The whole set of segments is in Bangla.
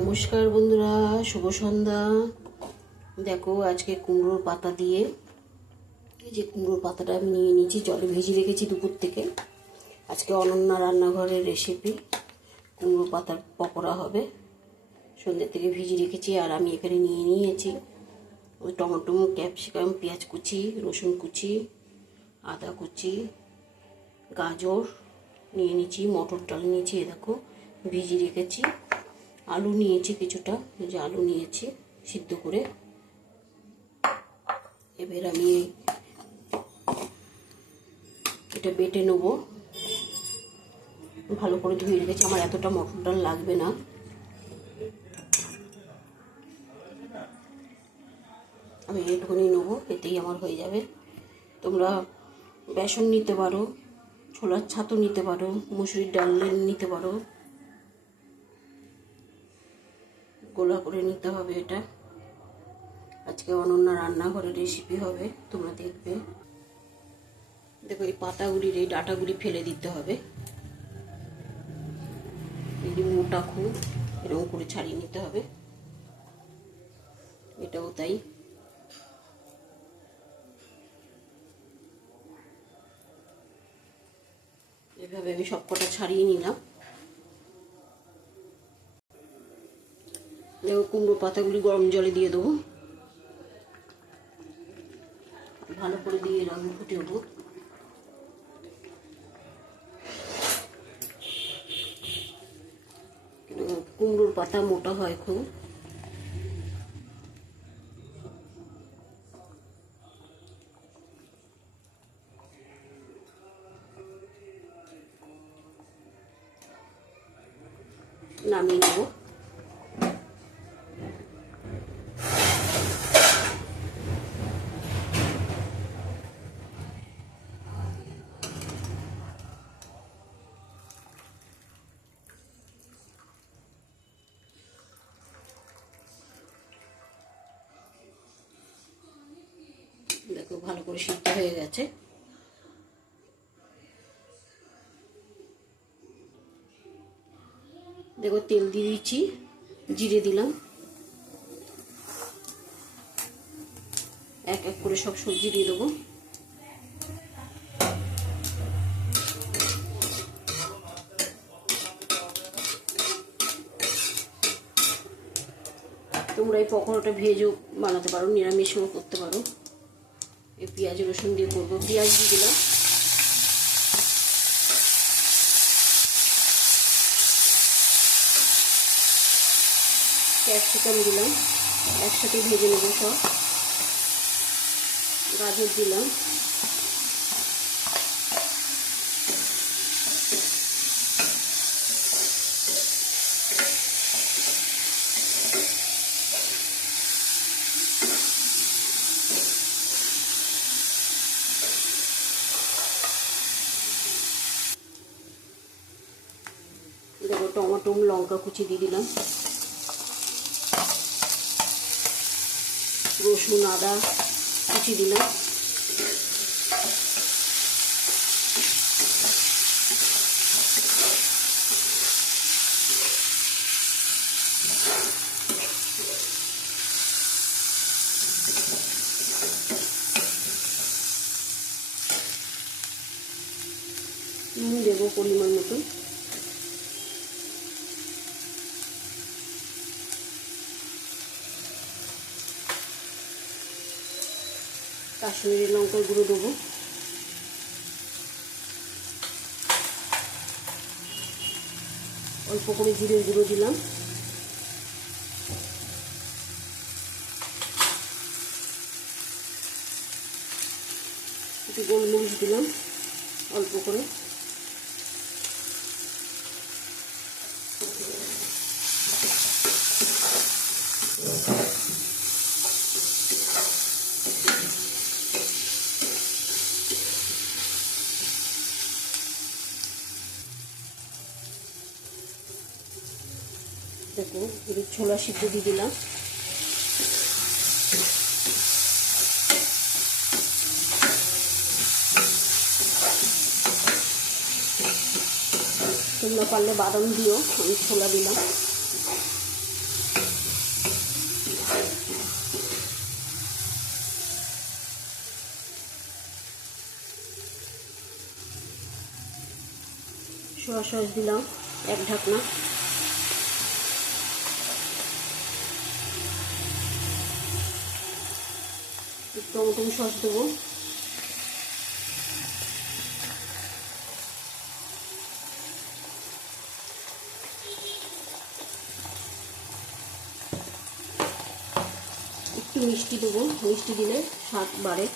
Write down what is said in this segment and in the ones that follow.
নমস্কার বন্ধুরা, শুভ সন্ধ্যা। দেখো আজকে কুমড়োর পাতা দিয়ে, এই যে কুমড়োর পাতাটা আমি নিয়ে নিয়েছি, জলে ভিজিয়ে রেখেছি দুপুর থেকে। আজকে অনন্যা রান্নাঘরের রেসিপি কুমড়োর পাতার পকোড়া হবে। সন্ধ্যে থেকে ভিজিয়ে রেখেছি। আর আমি এখানে নিয়ে নিয়েছি ওই টমেটো, ক্যাপসিকাম, পেঁয়াজ কুচি, রসুন কুচি, আদা কুচি, গাজর নিয়ে নিয়েছি, মটর ডাল নিয়েছি, এ দেখো ভিজিয়ে রেখেছি। আলু নিয়েছি কিছুটা, এই যে আলু নিয়েছি সিদ্ধ করে। এবার আমি এটা বেটে নেব। ভালো করে ধুয়ে রেখেছি, আমার এতটা মটর ডাল লাগবে না। আমি এইটুকুনি নেবো, এতেই আমার হয়ে যাবে। তোমরা বেসন নিতে পারো, ছোলার ছাতু নিতে পারো, মুসুরির ডাল নিতে পারো। গোলা করে নিতে হবে। এটা আজকে অনন্যা রান্নাঘরের রেসিপি হবে, তোমরা দেখবে। দেখো এই পাতাগুলির এই ডাঁটাগুলি ফেলে দিতে হবে। এই যে মোটা খুব এরকম করে ছাড়িয়ে নিতে হবে। এটাও তাই। এভাবে আমি সবকটা ছাড়িয়ে নিলাম। দেখো কুমড়ো পাতাগুলি গরম জলে দিয়ে দেবো, ভালো করে দিয়ে এরকম ফুটে দেবো। কুমড়োর পাতা মোটা হয় খুব। নামিয়ে নেব। দেখো ভালো করে সিদ্ধ হয়ে গেছে। দেখো তেল দিয়ে দিচ্ছি, জিরে দিলাম। এক এক করে সব সবজি দিয়ে দেবো। তোমরা এই পকোড়াটা ভেজও বানাতে পারো, নিরামিষও করতে পারো। এই পেঁয়াজ রসুন দিয়ে করবো। পেঁয়াজ দিয়ে দিলাম, ক্যাপসিকাম দিলাম, একসাথে ভেজে নেবো সব। গাজর দিলাম, দেখো টমেটো, লঙ্কা কুচি দিয়ে দিলাম, রসুন আদা কুচি দিলাম। নুন দেবো পরিমাণ মতন। কাশ্মীরি লঙ্কার গুঁড়ো দেবো। অল্প করে জিরের গুঁড়ো দিলাম। একটু গোলমরিচ দিলাম অল্প করে। দেখো ছোলা সিদ্ধ দিয়ে দিলাম। তোমরা পারলে বাদাম দিও, আমি ছোলা দিলাম। সোয়া সস দিলাম 1 ঢাকনা। টমেটো সস দেবো। একটু মিষ্টি দেবো, মিষ্টি দিলে স্বাদ বাড়ে।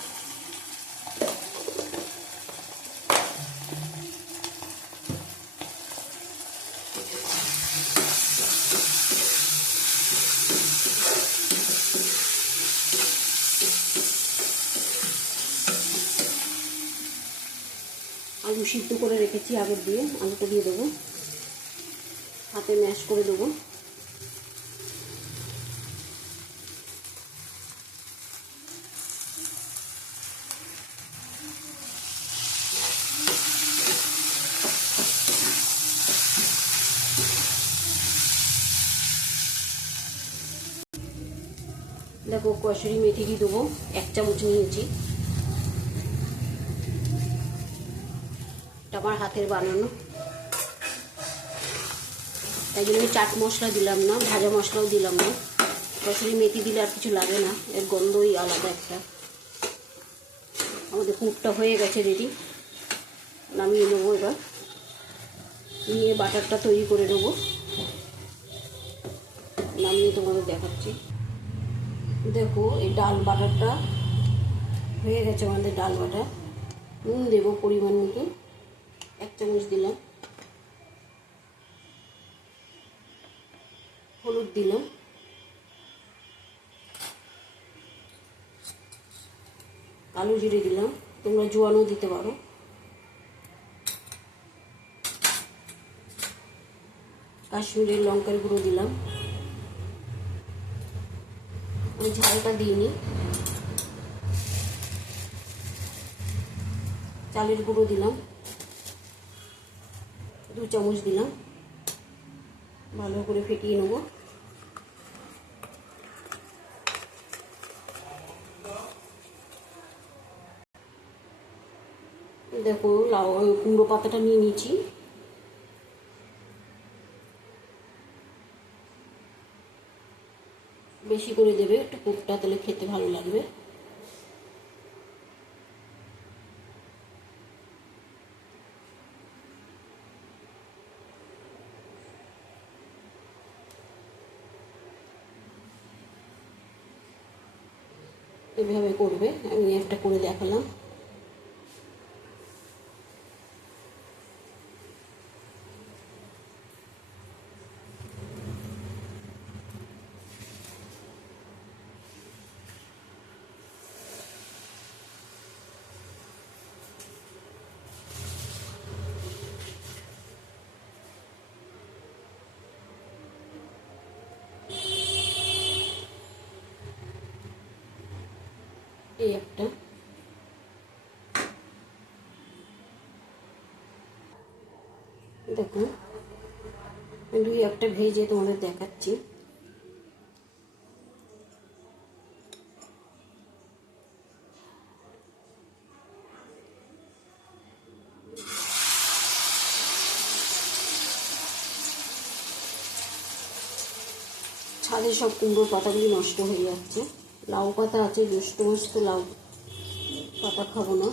আলু সিদ্ধ করে রেখেছি আগের দিয়ে, আলুটা দিয়ে দেবো, হাতে ম্যাশ করে দেবো। দেখো কসুরি মেথি দিয়ে দেবো, 1 চামচ নিয়েছি। এটা আমার হাতের বানানো, তাই জন্য আমি চাট মশলা দিলাম না, ভাজা মশলাও দিলাম না। কসুরি মেথি দিলে আর কিছু লাগে না, এর গন্ধই আলাদা একটা। আমাদের পুরটা হয়ে গেছে রেডি, নামিয়ে নেবো। এবার নিয়ে বাটারটা তৈরি করে নেবো, নামিয়ে তোমাদের দেখাচ্ছি। দেখো এই ডাল বাটারটা হয়ে গেছে আমাদের ডাল বাটার। নুন দেবো পরিমাণ মতো, 1 চামচ দিলাম। হলুদ দিলাম, কালো জিরে দিলাম, তোমরা জোয়ানও দিতে পারো। কাশ্মীরের লঙ্কার গুঁড়ো দিলাম, আমি ঝালটা দিইনি। চালের গুঁড়ো দিলাম, 2 চামচ দিলাম। ভালো করে ফেটিয়ে নেব। দেখো কুমড়ো পাতাটা নিয়ে নিয়েছি। বেশি করে দেবে একটু পুরটা, তাহলে খেতে ভালো লাগবে। এভাবে করবে, আমি একটা করে দেখালাম। এই একটা, দেখুন 2-1টা ভেজে তোমাদের দেখাচ্ছি। ছাদে সব কুমড়োর পাতাগুলি নষ্ট হয়ে যাচ্ছে। লাউ পাতা আছে, জ্যৈষ্ঠ মাস তো লাউ পাতা খাবো না।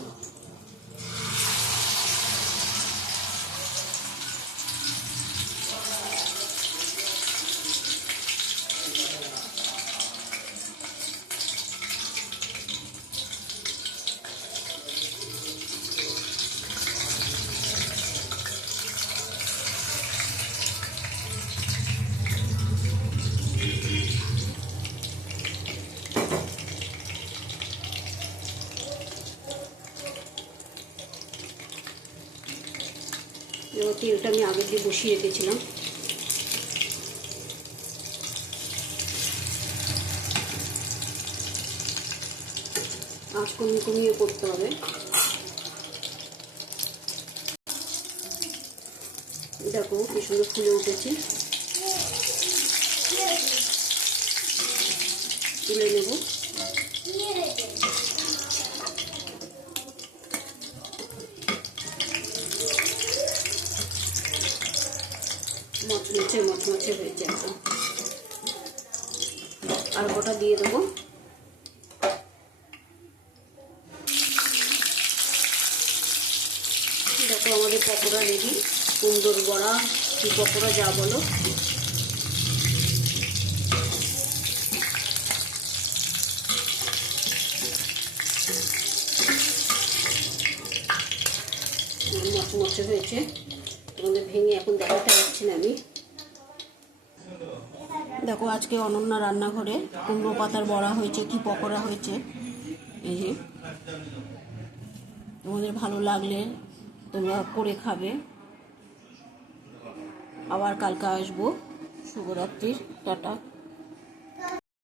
তেলটা আমি আগের দিয়ে বসিয়ে রেখেছিলাম। আঁচ কমিয়ে করতে হবে। দেখো কি সুন্দর ফুলে উঠেছে, তুলে নেব। মচমচে হয়েছে একদম। আর গোটা দিয়ে দেবো। দেখো আমাদের পকোড়া রেডি, কুমড়োর বড়া কি পকোড়া যা বলো। মচমচে হয়েছে, তোমাদের ভেঙে এখন দেখাতে পারছি না আমি। দেখো আজকে অনন্যা রান্নাঘরে কুমড়ো পাতার বড়া হয়েছে, কি পকোড়া হয়েছে। এই যে তোমাদের ভালো লাগলে তোমরা করে খাবে। আবার কালকে আসবো। শুভরাত্রি, টাটা।